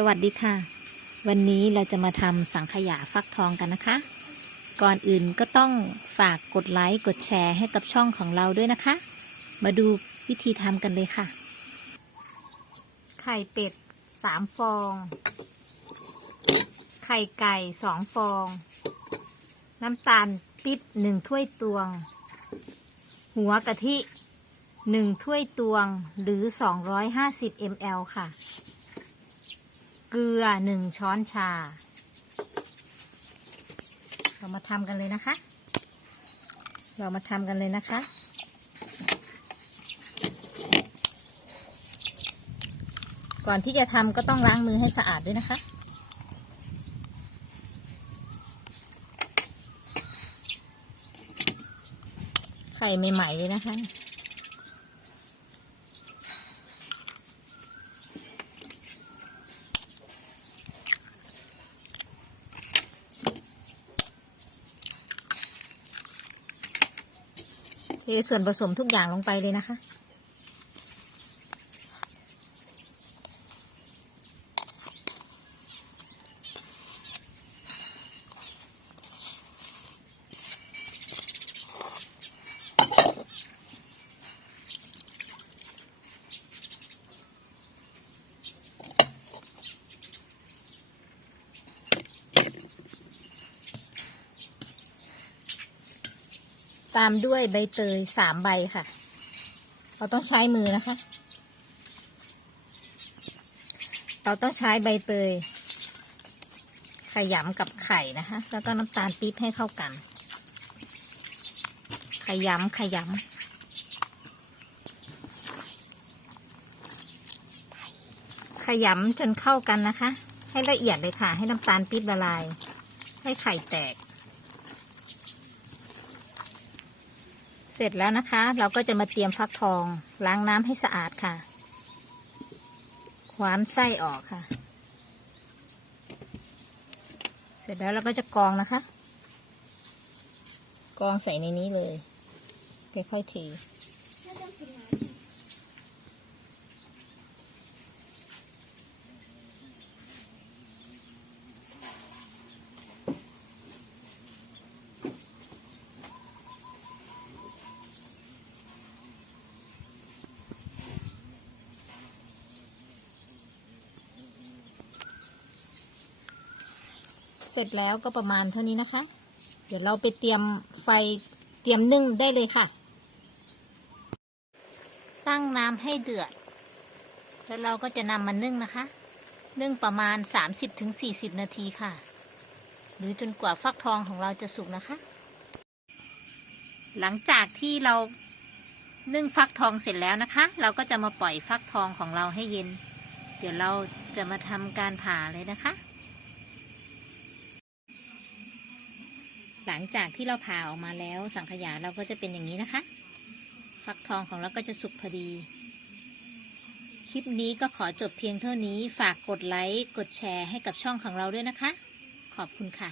สวัสดีค่ะ วันนี้เราจะมาทำสังขยาฟักทองกันนะคะ ก่อนอื่นก็ต้องฝากกดไลค์กดแชร์ให้กับช่องของเราด้วยนะคะ มาดูวิธีทำกันเลยค่ะ ไข่เป็ดสามฟอง ไข่ไก่สองฟอง น้ำตาลปิ๊บหนึ่งถ้วยตวง หัวกะทิหนึ่งถ้วยตวงหรือ 250 ml ค่ะ เกลือหนึ่งช้อนชา เรามาทำกันเลยนะคะ เรามาทำกันเลยนะคะก่อนที่จะทำก็ต้องล้างมือให้สะอาดด้วยนะคะ ไข่ใหม่ๆเลยนะคะ เทส่วนผสมทุกอย่างลงไปเลยนะคะ ตามด้วยใบเตยสามใบค่ะ เราต้องใช้มือนะคะ เราต้องใช้ใบเตย ขยำกับไข่นะคะ แล้วก็น้ำตาลปี๊บให้เข้ากัน ขยำขยำขยำจนเข้ากันนะคะ ให้ละเอียดเลยค่ะ ให้น้ำตาลปี๊บละลาย ให้ไข่แตก เสร็จแล้วนะคะ เราก็จะมาเตรียมฟักทอง ล้างน้ำให้สะอาดค่ะคว้านไส้ออกค่ะ เสร็จแล้วเราก็จะกองนะคะ กองใส่ในนี้เลยค่อยๆที ร็จแล้วก็ประมาณเท่านี้นะคะ เดี๋ยวเราไปเตรียมไฟเตรียมนึ่งได้เลยค่ะ ตั้งน้ำให้เดือด แล้วเราก็จะนำมานึ่งนะคะ นึ่งประมาณ 30-40 นาทีค่ะ หรือจนกว่าฟักทองของเราจะสุกนะคะ หลังจากที่เรานึ่งฟักทองเสร็จแล้วนะคะ เราก็จะมาปล่อยฟักทองของเราให้เย็น เดี๋ยวเราจะมาทำการผ่าเลยนะคะ หลังจากที่เราผ่าออกมาแล้วสังขยาเราก็จะเป็นอย่างนี้นะคะ ฟักทองของเราก็จะสุกพอดี คลิปนี้ก็ขอจบเพียงเท่านี้ฝากกดไลค์ กดแชร์ให้กับช่องของเราด้วยนะคะ ขอบคุณค่ะ